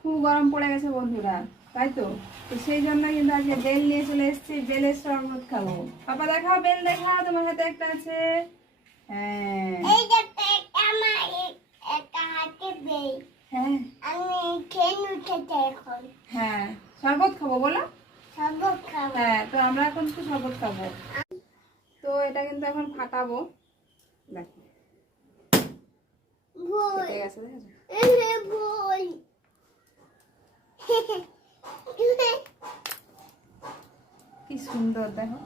খুব গরম পড়ে গেছে বন্ধুরা, তাই তো। তো সেই জন্য কিন্তু আজকে বেল নিয়ে চলে এসেছি, বেলের শরবত খাবো। পাপা দেখাও, বেল দেখাও, তোমার হাতে একটা আছে। হ্যাঁ এই যে আমার একটা হাতে বেল। হ্যাঁ আমি খেয়ে উঠেছি এখন। হ্যাঁ, শরবত খাবো বলো। সব খাবো। হ্যাঁ, তো আমরা এখন একটু শরবত খাবো। তো এটা কিন্তু এখন ফাটাবো। দেখো ভুল। কেটে গেছে, দেখেছো? ভুল। কি সুন্দর দেখো,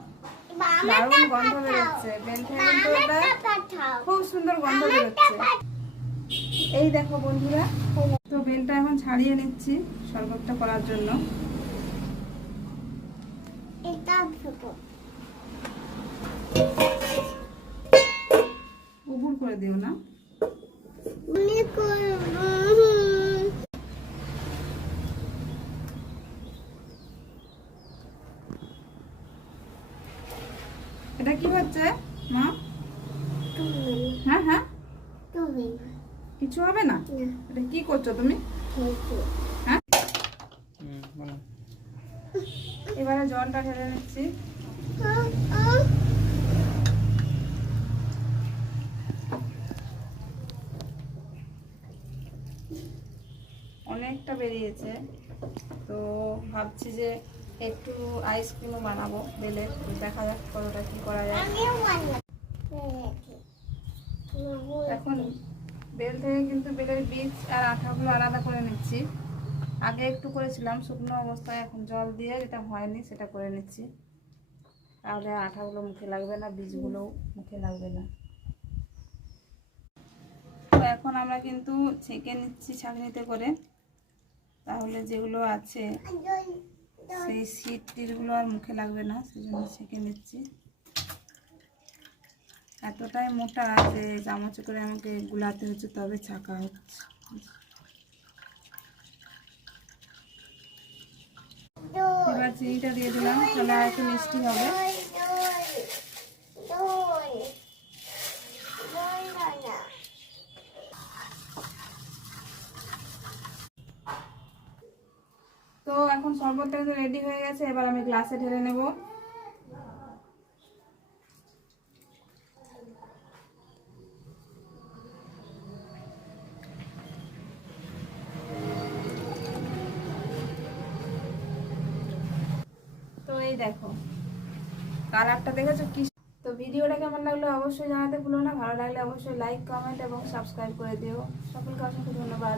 আমারটা দারুণ গন্ধ পাঠাও। বেরোচ্ছে বেল থেকে, কিন্তু এটা আমারটা পাঠাও। খুব সুন্দর গন্ধ বেরোচ্ছে। এই দেখো বন্ধুরা, তো বেলটা এখন ছাড়িয়ে নিচ্ছি শরবতটা করার জন্য। এটা ছোটো। উবুর করে দিও না। উনি করব। এটা কি হচ্ছে মা? তুমি হ্যাঁ হ্যাঁ, তুমি কিছু হবে না। না এটা কি করছো তুমি? খেয়েছো। হ্যাঁ, এবারে জলটা ঢেলে নিচ্ছি। অনেকটা বেরিয়েছে, তো ভাবছি যে একটু আইসক্রিমও বানাবো বেলের। দেখা যাক কতটা কি করা যায়। আমিও বানাবো। এখন বেল থেকে কিন্তু বেলের বীজ আর আঠাগুলো আলাদা করে নিচ্ছি। আগে একটু করেছিলাম শুকনো অবস্থায়, এখন জল দিয়ে যেটা হয়নি সেটা করে নিচ্ছি, তাহলে আঠাগুলো মুখে লাগবে না, বীজগুলোও মুখে লাগবে না। তো এখন আমরা কিন্তু ছেঁকে নিচ্ছি ছাঁকনিতে করে, তাহলে যেগুলো আছে সেই সিট টিটগুলো আর মুখে লাগবে না, সেই জন্য ছেঁকে নিচ্ছি। এতটাই মোটা যে চামচে করে আমাকে গুলাতে হচ্ছে, তবে ছাঁকা হচ্ছে। এবার চিনিটা দিয়ে দিলাম, তাহলে আর একটু মিষ্টি হবে। তো এখন শরবতটা কিন্তু রেডি হয়ে গেছে, এবার আমি গ্লাসে ঢেলে নেব। তো এই দেখো কালারটা দেখেছো কি। তো ভিডিওটা কেমন লাগলো অবশ্যই জানাতে ভুলো না, ভালো লাগলে অবশ্যই লাইক কমেন্ট এবং সাবস্ক্রাইব করে দিও। সকলকে অসংখ্য ধন্যবাদ।